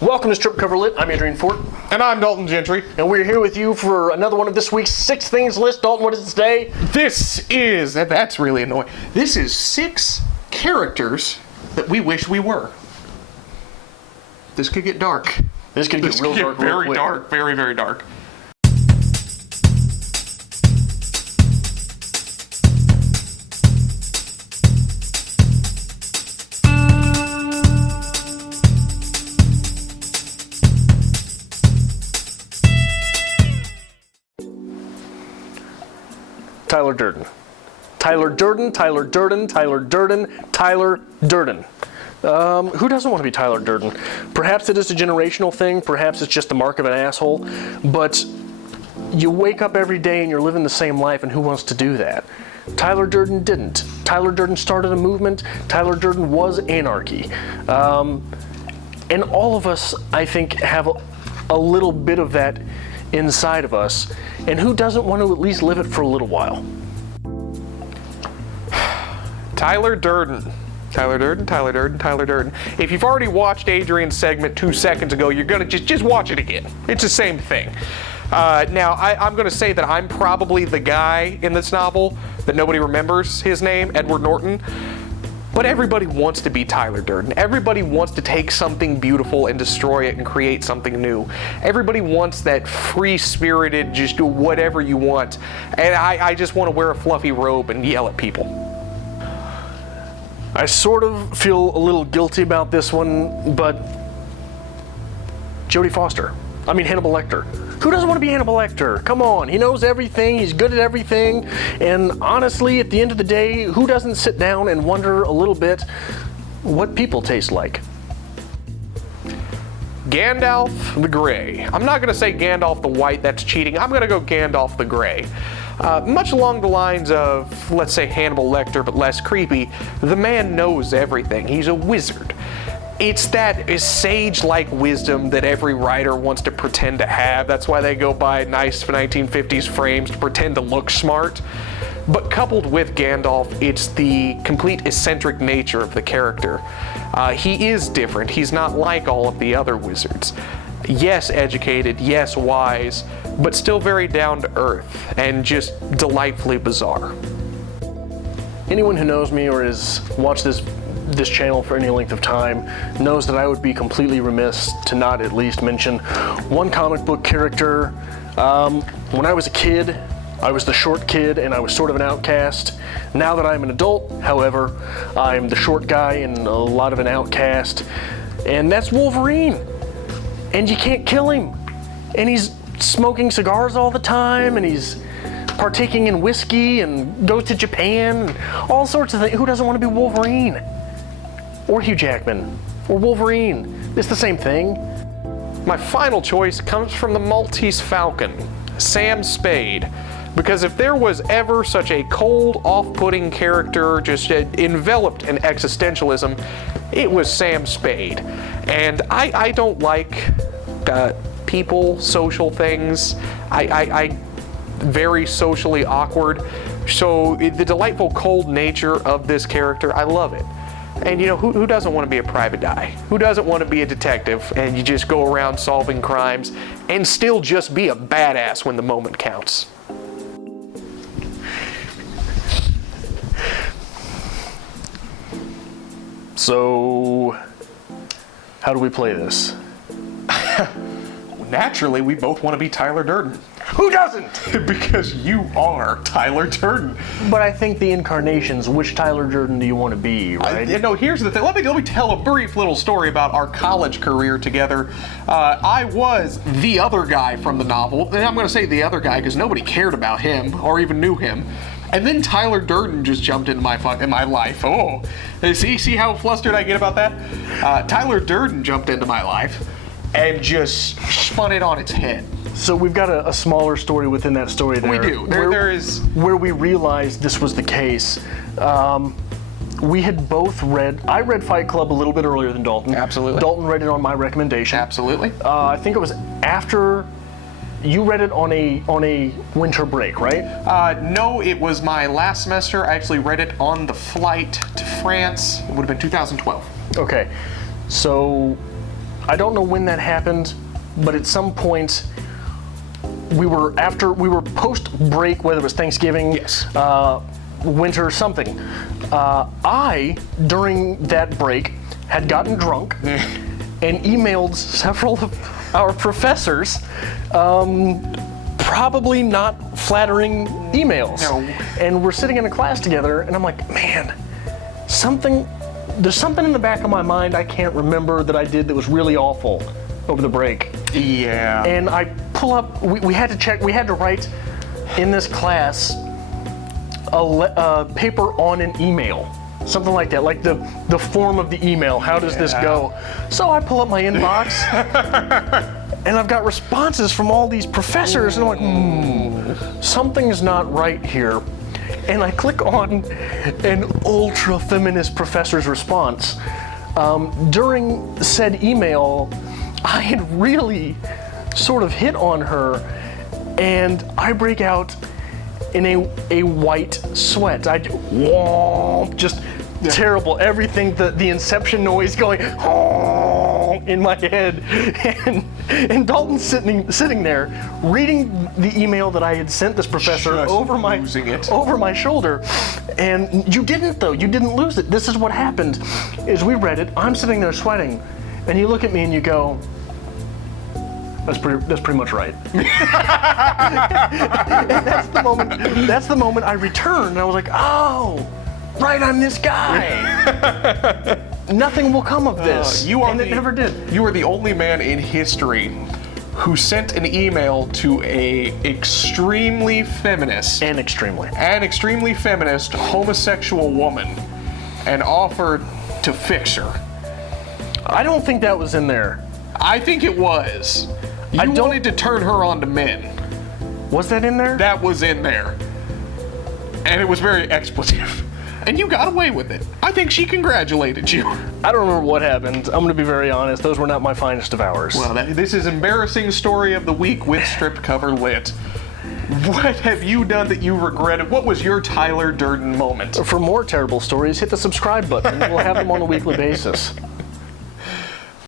Welcome to Strip Cover Lit. I'm Adrian Fort. And I'm Dalton Gentry. And we're here with you for another one of this week's 6 Things list. Dalton, what is it today? That's really annoying. This is 6 characters that we wish we were. This could get dark. This could get real dark. Very dark. Very, very dark. Tyler Durden. Tyler Durden, Tyler Durden, Tyler Durden, Tyler Durden. Who doesn't want to be Tyler Durden? Perhaps it is a generational thing. Perhaps it's just the mark of an asshole. But you wake up every day and you're living the same life, and who wants to do that? Tyler Durden didn't. Tyler Durden started a movement. Tyler Durden was anarchy. And all of us, I think, have a little bit of that inside of us. And who doesn't want to at least live it for a little while? Tyler Durden. Tyler Durden, Tyler Durden, Tyler Durden. If you've already watched Adrian's segment 2 seconds ago, you're gonna just watch it again. It's the same thing. Now, I'm gonna say that I'm probably the guy in this novel that nobody remembers his name, Edward Norton. But everybody wants to be Tyler Durden. Everybody wants to take something beautiful and destroy it and create something new. Everybody wants that free-spirited, just do whatever you want. And I just want to wear a fluffy robe and yell at people. I sort of feel a little guilty about this one, but Jodie Foster. Hannibal Lecter. Who doesn't want to be Hannibal Lecter? Come on, he knows everything, he's good at everything, and honestly, at the end of the day, who doesn't sit down and wonder a little bit what people taste like? Gandalf the Grey. I'm not going to say Gandalf the White, that's cheating. I'm going to go Gandalf the Grey. Much along the lines of, let's say, Hannibal Lecter, but less creepy, the man knows everything. He's a wizard. It's that sage-like wisdom that every writer wants to pretend to have. That's why they go buy nice 1950s frames to pretend to look smart. But coupled with Gandalf, it's the complete eccentric nature of the character. He is different. He's not like all of the other wizards. Yes, educated, yes, wise, but still very down to earth and just delightfully bizarre. Anyone who knows me or has watched this channel for any length of time knows that I would be completely remiss to not at least mention one comic book character. When I was a kid, I was the short kid and I was sort of an outcast. Now that I'm an adult, however, I'm the short guy and a lot of an outcast, and that's Wolverine. And you can't kill him. And he's smoking cigars all the time, and he's partaking in whiskey and goes to Japan, and all sorts of things. Who doesn't want to be Wolverine? Or Hugh Jackman, or Wolverine. It's the same thing. My final choice comes from the Maltese Falcon, Sam Spade. Because if there was ever such a cold, off-putting character just enveloped in existentialism, it was Sam Spade. And I don't like people, social things. I very socially awkward. So the delightful cold nature of this character, I love it. And who doesn't want to be a private eye? Who doesn't want to be a detective and you just go around solving crimes and still just be a badass when the moment counts? So, how do we play this? Naturally, we both want to be Tyler Durden. Who doesn't? Because you are Tyler Durden. But I think the incarnations, which Tyler Durden do you want to be, right? Here's the thing. Let me tell a brief little story about our college career together. I was the other guy from the novel, and I'm going to say the other guy because nobody cared about him or even knew him. And then Tyler Durden just jumped into my life. Oh, see how flustered I get about that? Tyler Durden jumped into my life and just spun it on its head. So we've got a smaller story within that story there. We do. There is where we realized this was the case. We had both I read Fight Club a little bit earlier than Dalton. Absolutely. Dalton read it on my recommendation. Absolutely. I think it was after you read it on a winter break, right? No, it was my last semester. I actually read it on the flight to France. It would have been 2012. Okay. So I don't know when that happened, but at some point we were post break, whether it was Thanksgiving, Yes. Winter, something. I, during that break, had gotten drunk and emailed several of our professors, probably not flattering emails. No. And we're sitting in a class together, and I'm like, man, there's something in the back of my mind I can't remember that I did that was really awful over the break. Yeah. And I pull up, we had to write in this class a paper on an email. Something like that, like the form of the email. How does this go? So I pull up my inbox, and I've got responses from all these professors, and I'm like, something's not right here. And I click on an ultra-feminist professor's response. During said email, I had really sort of hit on her, and I break out in a white sweat. Just terrible. Everything, the Inception noise going in my head, and Dalton's sitting there reading the email that I had sent this professor Just over my shoulder. And you didn't lose it. This is what happened. Is we read it. I'm sitting there sweating, and you look at me and you go, That's pretty much right. That's the moment I returned, and I was like, oh, right, I'm this guy. Nothing will come of this. And it never did. You are the only man in history who sent an email to a extremely feminist And extremely. feminist homosexual woman and offered to fix her. I don't think that was in there. I think it was. You wanted to turn her on to men. Was that in there? That was in there. And it was very expletive. And you got away with it. I think she congratulated you. I don't remember what happened. I'm going to be very honest. Those were not my finest of hours. Well, this is embarrassing story of the week with Stripped Cover Lit. What have you done that you regretted? What was your Tyler Durden moment? For more terrible stories, hit the subscribe button, and we'll have them on a weekly basis.